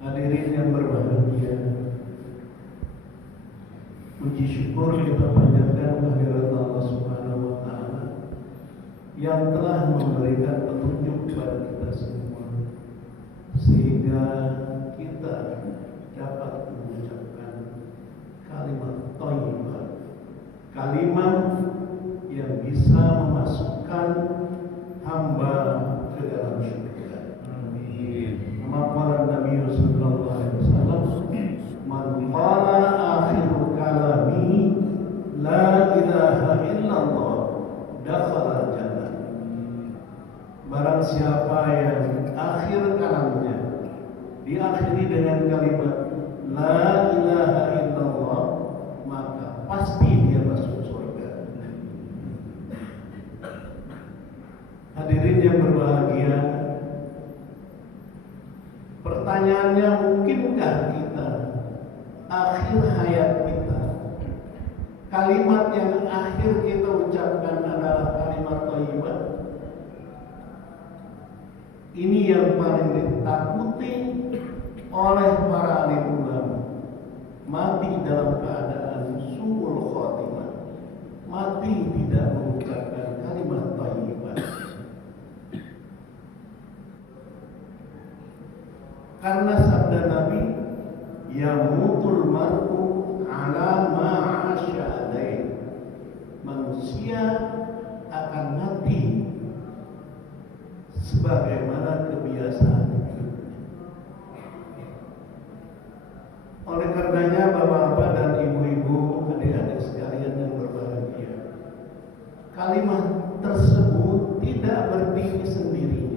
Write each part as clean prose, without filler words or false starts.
Hadirin yang berbahagia, puji syukur kita panjatkan kehadirat Allah Subhanahu wa Ta'ala yang telah memberikan petunjuk kepada kita semua, sehingga kita dapat mengucapkan kalimat thayyibah, kalimat yang bisa memasukkan hamba ke dalam surga. Maqala Nabi sallallahu alaihi wasallam, man qala akhiru kalami la ilaha illallah dakhala jannah. Barang siapa yang akhir kalamnya diakhiri dengan kalimat la ilaha illallah, maka pasti dia masuk surga. Hadirin yang berbahagia, pertanyaannya, mungkinkah kita akhir hayat kita kalimat yang akhir kita ucapkan adalah kalimat thayyibah? Ini yang paling ditakuti oleh para alim ulama, mati dalam keadaan su'ul khotimah, mati tidak mengucapkan kalimat thayyibah. Karena sabda Nabi, yamutul mar'u ala ma'asya alaih, manusia akan mati sebagaimana kebiasaan hidupnya. Oleh karenanya, bapak-bapak dan ibu-ibu, adik-adik sekalian yang berbahagia, kalimat tersebut tidak berdiri sendirinya.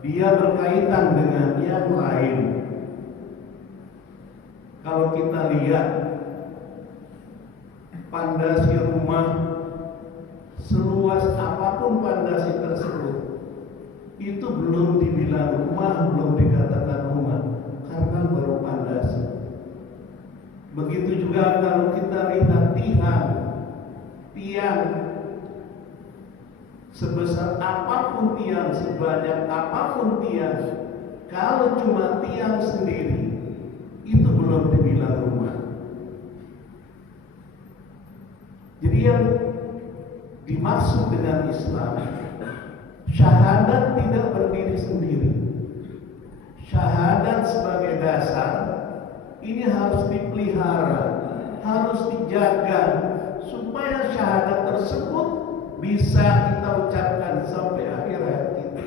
Dia berkaitan dengan yang lain. Kalau kita lihat pondasi rumah, seluas apapun pondasi tersebut, itu belum dibilang rumah, belum dikatakan rumah, karena baru pondasi. Begitu juga kalau kita lihat tiang, sebesar apapun tiang, sebanyak apapun tiang, kalau cuma tiang sendiri, itu belum dibilang rumah. Jadi yang dimaksud dengan Islam, syahadat tidak berdiri sendiri. Syahadat sebagai dasar, ini harus dipelihara, harus dijaga, supaya syahadat tersebut bisa kita ucapkan sampai akhir hayat kita.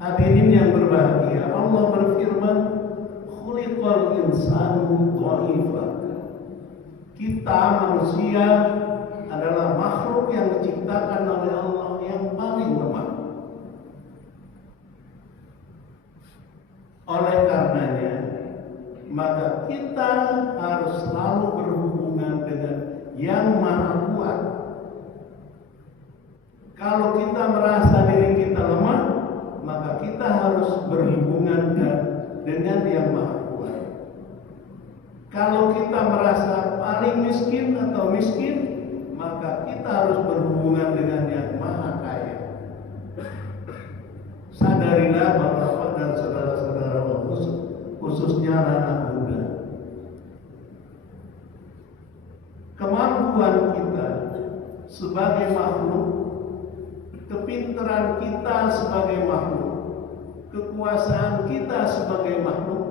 Hadirin yang berbahagia, Allah berfirman, khuliqal insanu dha'ifa. Kita manusia adalah makhluk yang diciptakan oleh Allah yang paling lemah. Oleh karenanya, maka kita harus selalu berhubungan dengan yang maha kuat. Kalau kita merasa diri kita lemah, maka kita harus berhubungan dengan yang maha kuat. Kalau kita merasa paling miskin atau miskin, maka kita harus berhubungan dengan yang maha kaya. Sadarilah bapak-bapak dan saudara-saudara, khususnya anak muda, kemampuan kita sebagai makhluk, kepintaran kita sebagai makhluk, kekuasaan kita sebagai makhluk,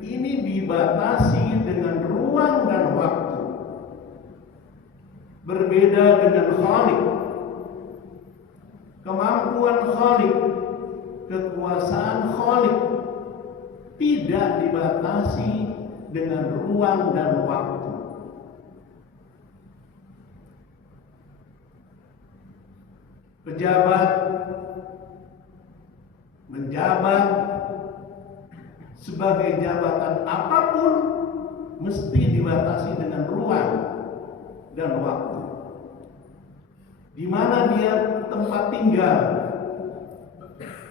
ini dibatasi dengan ruang dan waktu. berbeda dengan Khalik. Kemampuan Khalik, kekuasaan Khalik tidak dibatasi dengan ruang dan waktu. Pejabat menjabat sebagai jabatan apapun mesti dibatasi dengan ruang dan waktu. Di mana dia tempat tinggal,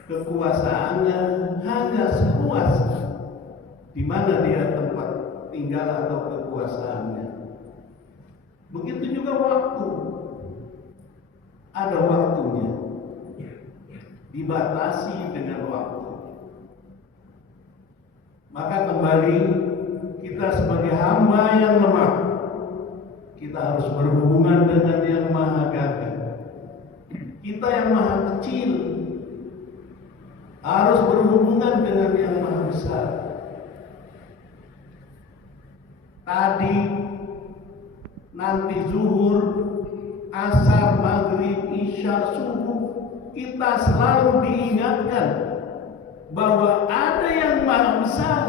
kekuasaannya hanya seluas di mana dia tempat tinggal atau kekuasaannya. Begitu juga waktu, ada waktunya, dibatasi dengan waktu. Maka kembali kita sebagai hamba yang lemah, kita harus berhubungan dengan yang maha gagah. Kita yang maha kecil harus berhubungan dengan yang maha besar. Tadi, nanti zuhur, asar, maghrib, isya, subuh, kita selalu diingatkan bahwa ada yang maha besar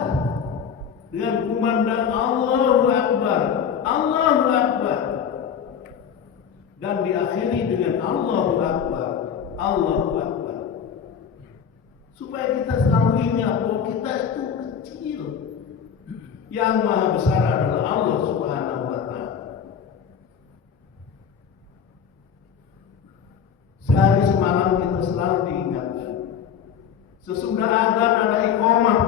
dengan kumandang Allahu Akbar, Allahu Akbar, dan diakhiri dengan Allahu Akbar, Allahu Akbar, supaya kita selalu ingat bahwa kita itu kecil. Yang maha besar adalah Allah Subhanahu wa Ta'ala. Sehari semalam kita selalu diingatkan. Sesudah adzan ada iqamah.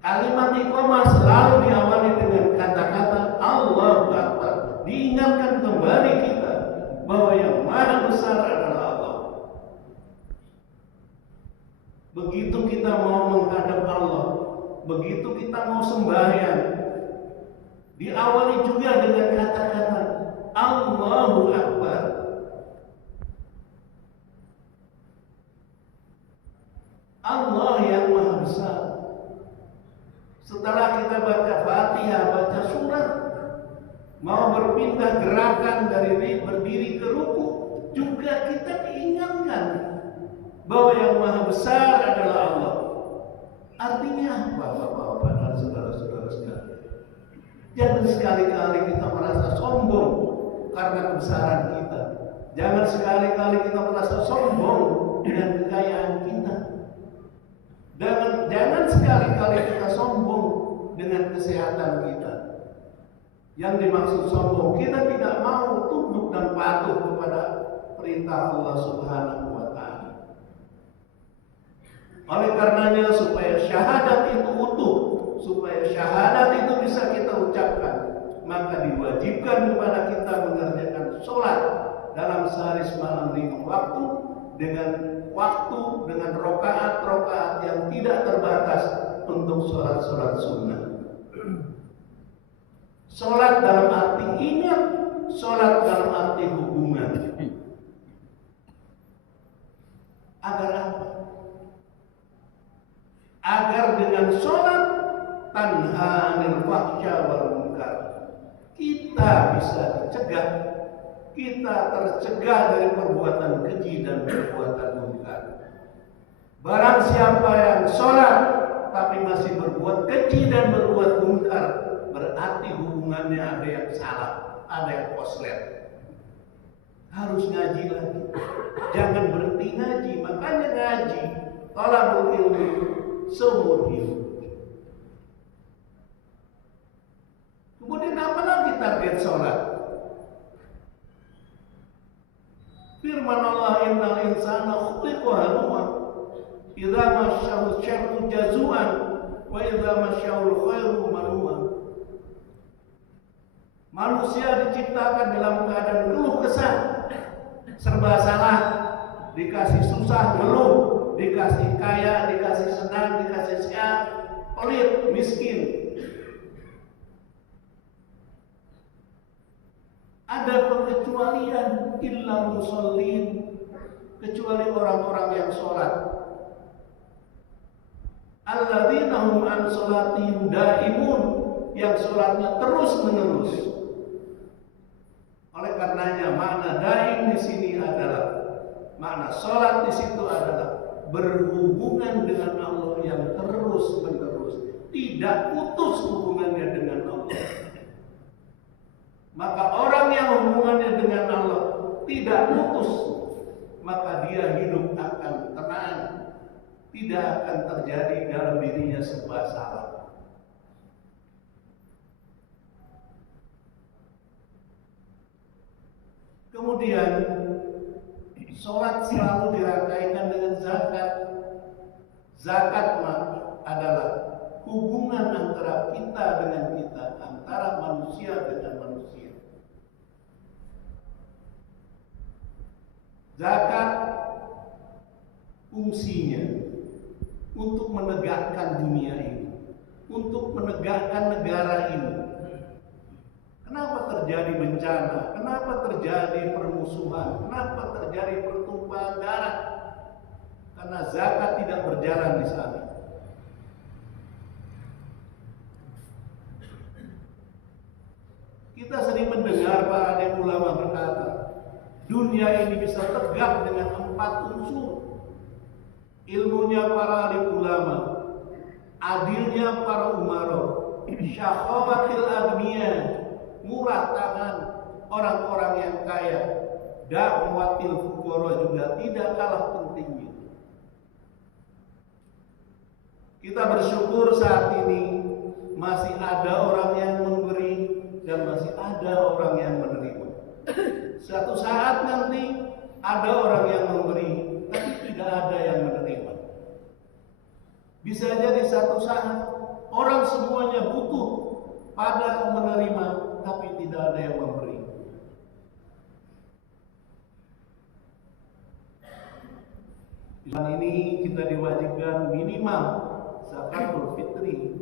Kalimat iqamah selalu diawali dengan kata-kata Allahu Akbar. Diingatkan kembali kita bahwa yang maha besar adalah Allah. Begitu kita mau menghadap Allah, begitu kita mau sembahyang, diawali juga dengan kata-kata Allahu Akbar. Allah yang maha besar. Setelah kita baca Fatihah, baca surat, mau berpindah gerakan dari berdiri ke ruku, juga kita diingatkan bahwa yang maha besar adalah Allah. Artinya apa, Bapak-bapak dan saudara-saudara sekalian? Jangan sekali-kali kita merasa sombong karena kebesaran kita. Jangan sekali-kali kita merasa sombong dengan kekayaan kita. Jangan sekali-kali kita sombong dengan kesehatan kita. Yang dimaksud sombong, kita tidak mau tunduk dan patuh kepada perintah Allah Subhanahu wa Ta'ala. Oleh karenanya, supaya syahadat itu utuh, supaya syahadat itu bisa kita ucapkan, maka diwajibkan kepada kita mengerjakan sholat dalam sehari semalam 5 waktu, dengan rokaat-rokaat yang tidak terbatas untuk sholat-sholat sunnah. Sholat dalam arti ingat, sholat dalam arti hubungan. Agar apa? Agar dengan sholat tanha 'anil fahsya wal munkar, kita bisa dicegah, kita tercegah dari perbuatan keji dan perbuatan munkar. Barang siapa yang sholat tapi masih berbuat keji dan berbuat munkar, berarti hubungannya ada yang salah, ada yang koslet. Harus ngaji lagi, jangan berhenti ngaji. Makanya ngaji, thalabul ilmi seumur hidup. Kemudian apa lagi target sholat? Firman Allah, innal insana khuliqa halu'a, idza masyahu syarru jazu'an wa idza masyahu khairu malu'an. Manusia diciptakan dalam keadaan keluh kesah, serba salah, dikasih susah ngeluh, dikasih kaya, dikasih senang, dikasih sehat, pelit, miskin. Ada pengecualian, illa musallin, kecuali orang-orang yang sholat. Alladzina hum an sholatihim daimun, yang sholatnya terus menerus. karenanya makna daim di sini adalah, makna sholat di situ adalah berhubungan dengan Allah yang terus menerus, tidak putus hubungannya dengan Allah. Maka orang yang hubungannya dengan Allah tidak putus, maka dia hidup akan tenang, tidak akan terjadi dalam dirinya serba salah. Kemudian sholat selalu dirangkaikan dengan zakat. Zakat adalah hubungan antara kita dengan kita, antara manusia dengan manusia. Zakat fungsinya untuk menegakkan dunia ini, untuk menegakkan negara ini. Kenapa terjadi bencana? Kenapa terjadi permusuhan? Kenapa terjadi pertumpahan darah? Karena zakat tidak berjalan di sana. Kita sering mendengar para alim ulama berkata, dunia ini bisa tegak dengan 4 unsur. Ilmunya para alim ulama, adilnya para umaro, syakhawatil agniya, murah tangan orang-orang yang kaya, dakwatil fuqara juga tidak kalah pentingnya. Kita bersyukur saat ini masih ada orang yang memberi dan masih ada orang yang menerima. Suatu saat nanti ada orang yang memberi tapi tidak ada yang menerima. Bisa jadi satu saat orang semuanya butuh pada menerima tapi tidak ada yang memberi. Di bulan ini kita diwajibkan minimal zakatul fitri.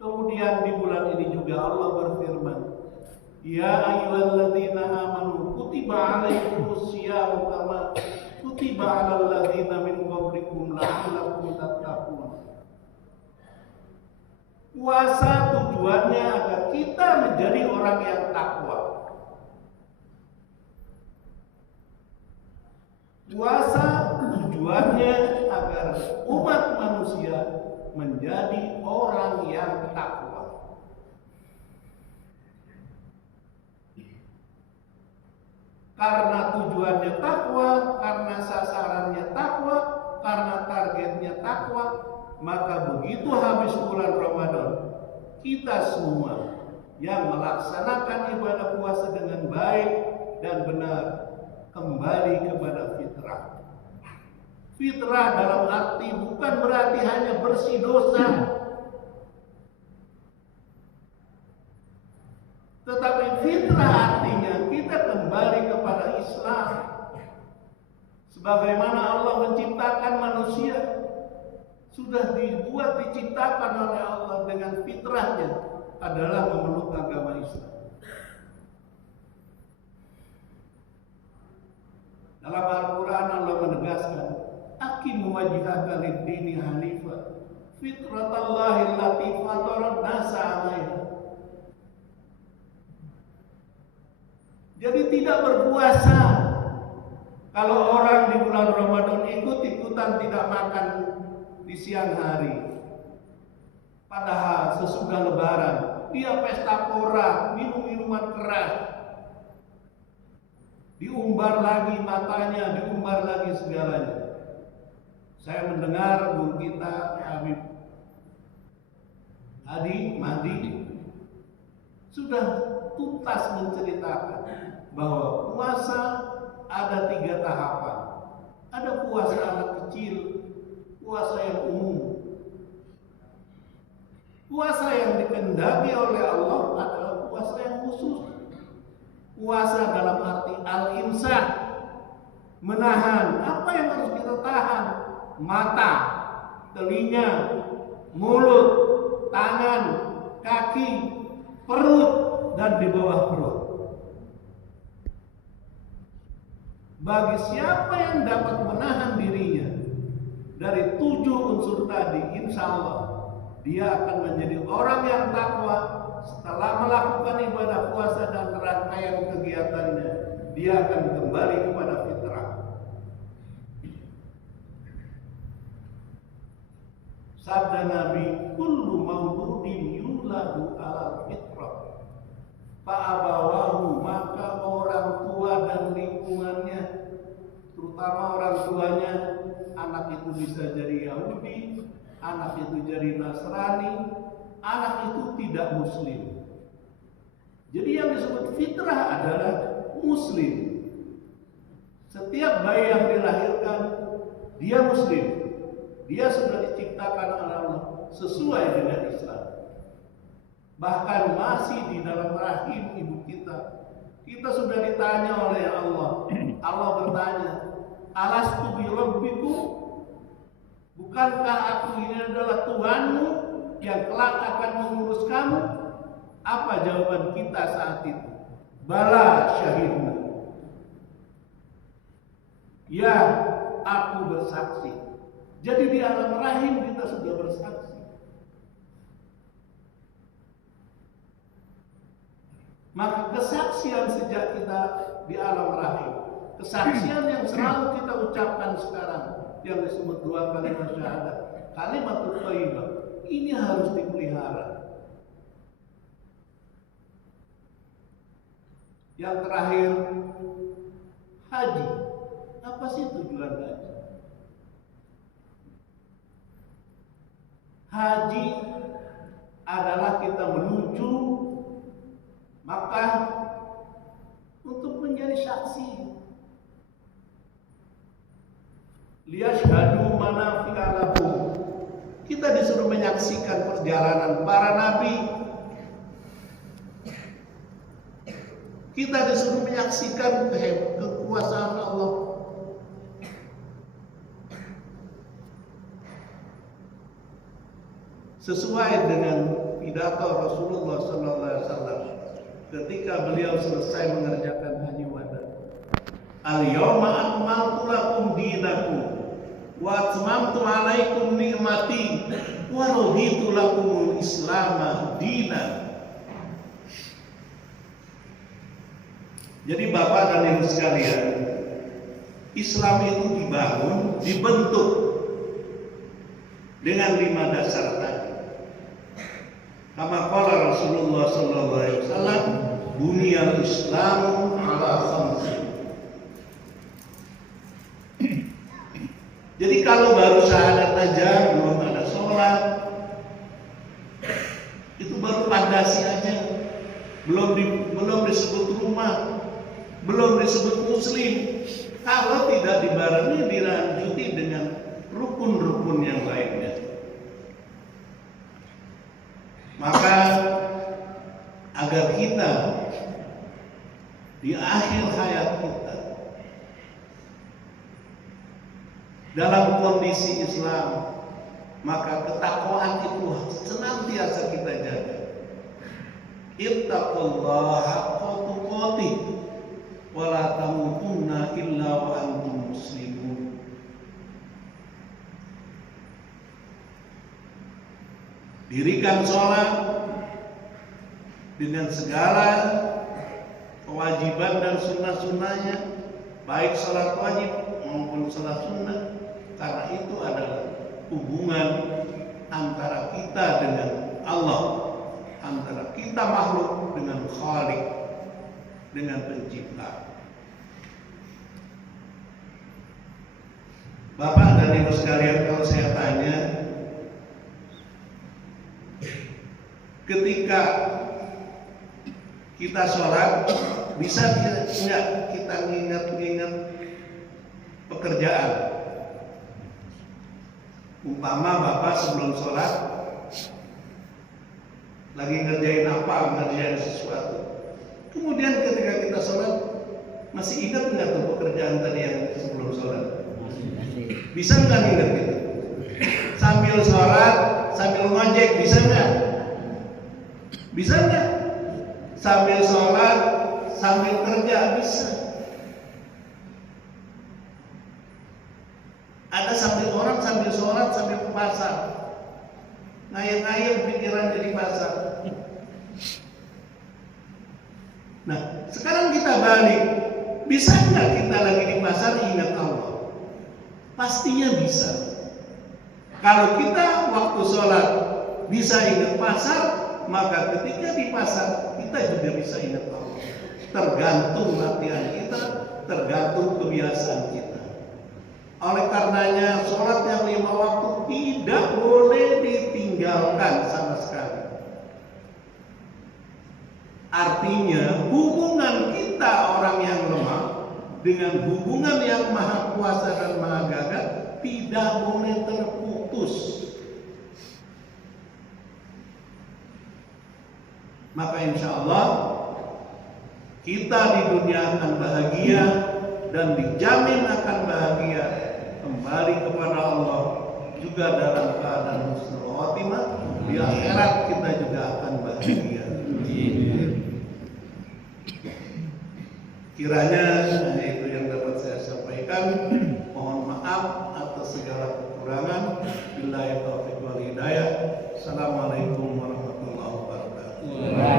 Kemudian di bulan ini juga Allah berfirman, ya ayyuhalladzina amanu kutiba alaikumus syiyamu kama kutiba alal ladzina min qablikum la'allakum tattaqun. Puasa tujuannya agar kita menjadi orang yang takwa. Puasa tujuannya agar umat manusia menjadi orang yang takwa. Karena tujuannya takwa, karena sasarannya takwa, karena targetnya takwa, maka begitu habis bulan Ramadan, kita semua yang melaksanakan ibadah puasa dengan baik dan benar kembali kepada fitrah. Fitrah dalam arti bukan berarti hanya bersih dosa, tetapi fitrah artinya kita kembali kepada Islam. Sebagaimana Allah menciptakan manusia, sudah diciptakan oleh Allah dengan fitrahnya adalah memeluk agama Islam. Dalam Al-Quran Allah menegaskan, aqimu wajhaka lid-dini hanifah fitratallahi allati fataran nasa 'alaiha. Jadi tidak berpuasa kalau orang di bulan Ramadan ikut-ikutan tidak makan di siang hari. Padahal sesudah lebaran dia pesta pora, minum minuman keras, diumbar lagi matanya, diumbar lagi segalanya. Saya mendengar guru kita Habib Adi Mahdi sudah tuntas menceritakan bahwa puasa ada 3 tahapan. Ada puasa anak kecil, puasa yang umum. Puasa yang dikehendaki oleh Allah adalah puasa yang khusus. Puasa dalam arti al-imsak, menahan apa yang harus kita tahan. Mata, telinga, mulut, tangan, kaki, perut, dan di bawah perut. Bagi siapa yang dapat menahan dirinya dari 7 unsur tadi, insya Allah dia akan menjadi orang yang takwa setelah melakukan ibadah puasa dan rangkaian kegiatannya, dia akan kembali kepada fitrah. Sabda Nabi, kullu mauludin yuladu ala fitrah fa'abawahu, maka orang tua dan lingkungannya, terutama orang tuanya, anak itu bisa jadi Yahudi, anak itu jadi Nasrani, anak itu tidak Muslim. Jadi yang disebut fitrah adalah Muslim. Setiap bayi yang dilahirkan, dia Muslim. Dia sudah diciptakan oleh Allah sesuai dengan Islam. Bahkan masih di dalam rahim ibu kita, kita sudah ditanya oleh Allah. Allah bertanya, alastu bi rabbikum? Bukankah aku ini adalah Tuhanmu yang kelak akan mengurus kamu? Apa jawaban kita saat itu? Bala syahidna. Ya, aku bersaksi. Jadi di alam rahim kita sudah bersaksi. Maka kesaksian sejak kita di alam rahim, kesaksian yang selalu kita ucapkan sekarang, yang disebut dua kalimat syahadat, kalimatul thayyibah, ini harus dipelihara. Yang terakhir, haji. Apa sih tujuan haji? Haji adalah kita menuju Makkah untuk menjadi saksi. Liyashhadu manafi'a lahum. Kita disuruh menyaksikan perjalanan para nabi. Kita disuruh menyaksikan kekuasaan Allah. Sesuai dengan pidato Rasulullah SAW ketika beliau selesai mengerjakan haji wada. Al-yawma akmaltu lakum dinakum wa atmamtu alaikum ni'mati wa raditu lakumul Islam dinan. Jadi Bapak dan Ibu sekalian, Islam itu dibentuk dengan 5 dasar tadi. Kama qala Rasulullah sallallahu alaihi wasallam, buniyal Islamu ala khamsin. Jadi kalau baru syahadat aja, belum ada sholat, itu baru fondasi aja, belum disebut rumah, belum disebut muslim. Kalau tidak dibarengi dilanjuti dengan rukun-rukun yang lainnya, maka agar kita di akhir hayat kita dalam kondisi Islam, maka ketakwaan itu senantiasa kita jaga. Ittaqullaha haqqa tuqatih wa la tamutunna illa wa antum muslimun. Dirikan sholat dengan segala kewajiban dan sunnah-sunnahnya, baik sholat wajib maupun sholat sunnah, karena itu adalah hubungan antara kita dengan Allah, antara kita makhluk dengan Khalik, dengan pencipta. Bapak dan Ibu sekalian, kalau saya tanya, ketika kita sholat, bisa tidak kita mengingat pekerjaan? Umpama Bapak sebelum sholat lagi ngerjain ngerjain sesuatu, kemudian ketika kita sholat masih ingat nggak tuh pekerjaan tadi yang sebelum sholat? Bisa nggak ingat gitu? Sambil sholat, sambil ngojek, bisa nggak? Bisa nggak? Sambil sholat, sambil kerja, bisa. Ada orang sambil sholat, sambil ke pasar, ngayal-ngayal pikiran jadi pasar. Nah, sekarang kita balik. Bisa nggak kita lagi di pasar ingat Allah? Pastinya bisa. Kalau kita waktu sholat bisa ingat pasar, maka ketika di pasar kita juga bisa ingat Allah. Tergantung latihan kita, tergantung kebiasaan kita. Oleh karenanya sholat yang 5 waktu tidak boleh ditinggalkan sama sekali. Artinya hubungan kita orang yang lemah dengan hubungan yang maha kuasa dan maha gagah tidak boleh terputus. Maka insya Allah kita di dunia akan bahagia dan dijamin akan bahagia kembali kepada Allah juga dalam keadaan husnul khotimah. Di akhirat kita juga akan bahagia. Kiranya hanya itu yang dapat saya sampaikan. Mohon maaf atas segala kekurangan. Billahi taufiq wal hidayah. Assalamualaikum warahmatullahi wabarakatuh.